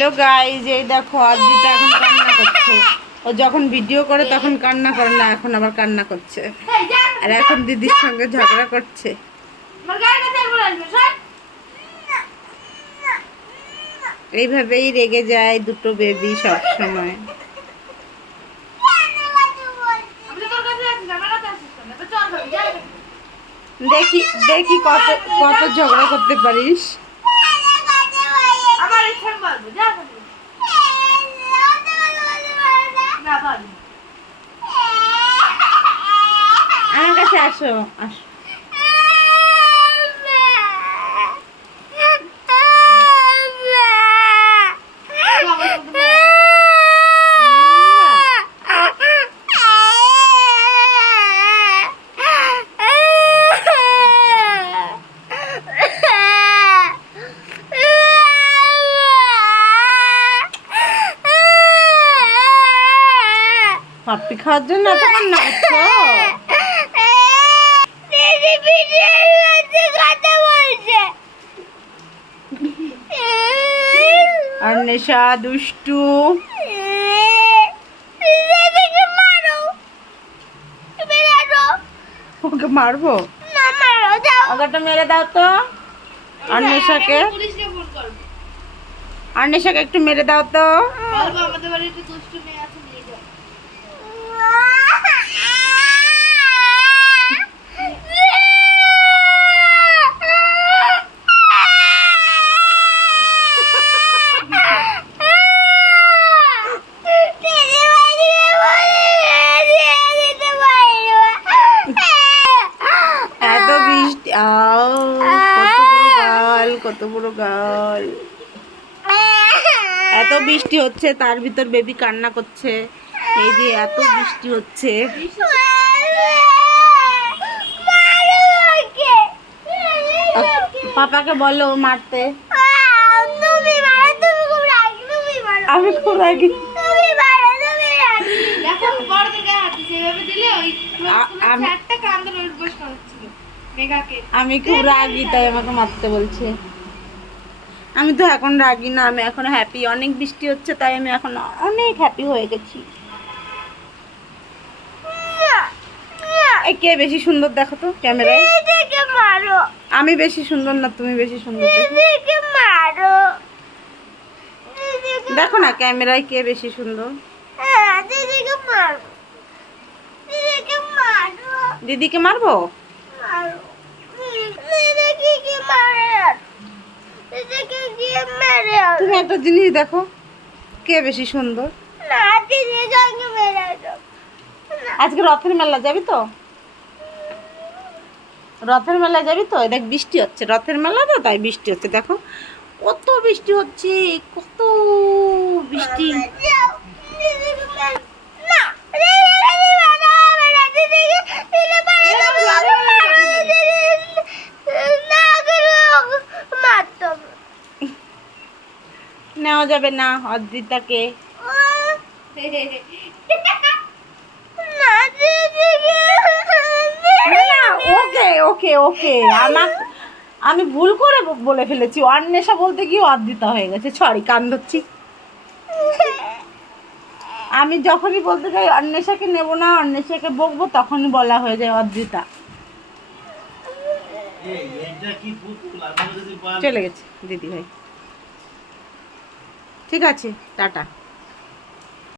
Hello guys, এই দেখো অদ্রিতা এখন কান্না করছে। ও যখন ভিডিও করে তখন কান্না করে না, এখন আবার কান্না করছে। আর এখন দিদির সঙ্গে ঝগড়া করছে। এইভাবেই রেগে যায় দুটো বেবি সব সময়। দেখি দেখি কত কত ঝগড়া করতে পারিস। আমার কাছে আসো আসো। পাপ্পি খাওয়ার জন্য এত কান্না করছো? আর নেশা দুষ্টু। ওকে মারবো? ওটা মেরে দাও তো। আর নেশাকে একটু মেরে দাও তো। আমাদের বাড়িতে দুষ্টু মেয়ে আছে, নিয়ে যাও। এত বৃষ্টি, কত বড় গাল। এত বৃষ্টি হচ্ছে, তার ভিতর বেবি কান্না করছে। এই যে এত বৃষ্টি হচ্ছে। পাপাকে বলো মারতে। আমি খুব রাগি। আমি খুব রাগি, তাই আমাকে মারতে বলছে। আমি তো এখন রাগি না, আমি এখন হ্যাপি। অনেক বৃষ্টি হচ্ছে তাই আমি এখন অনেক হ্যাপি হয়ে গেছি। কে বেশি সুন্দর দেখো তো ক্যামেরায়। আমি বেশি সুন্দর না তুমি বেশি সুন্দর? দেখো না ক্যামেরায় কে বেশি সুন্দর। দিদিকে মারবো? তুমি একটা জিনিস দেখো, কে বেশি সুন্দর। আজকে রথের মেলা যাবি তো? রথের মেলায় যাবি তো? দেখ বৃষ্টি হচ্ছে, রথের মেলা তো তাই বৃষ্টি হচ্ছে। দেখো কত বৃষ্টি হচ্ছে, কত বৃষ্টি। নেওয়া যাবে না অদ্রিতাকে। ওকে ওকে ওকে, আমি ভুল করে বলে ফেলেছি। অন্বেষা বলতে গিয়ে অদ্রিতা হয়ে গেছে। সরি, কান ধরছি। আমি যখনই বলতে চাই অন্বেষাকে নেবো না, অন্বেষাকে বকবো, তখনই বলা হয়ে যায় অদ্রিতা। চলে গেছে দিদি ভাই। ঠিক আছে, টাটা।